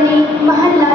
गली मोहल्ला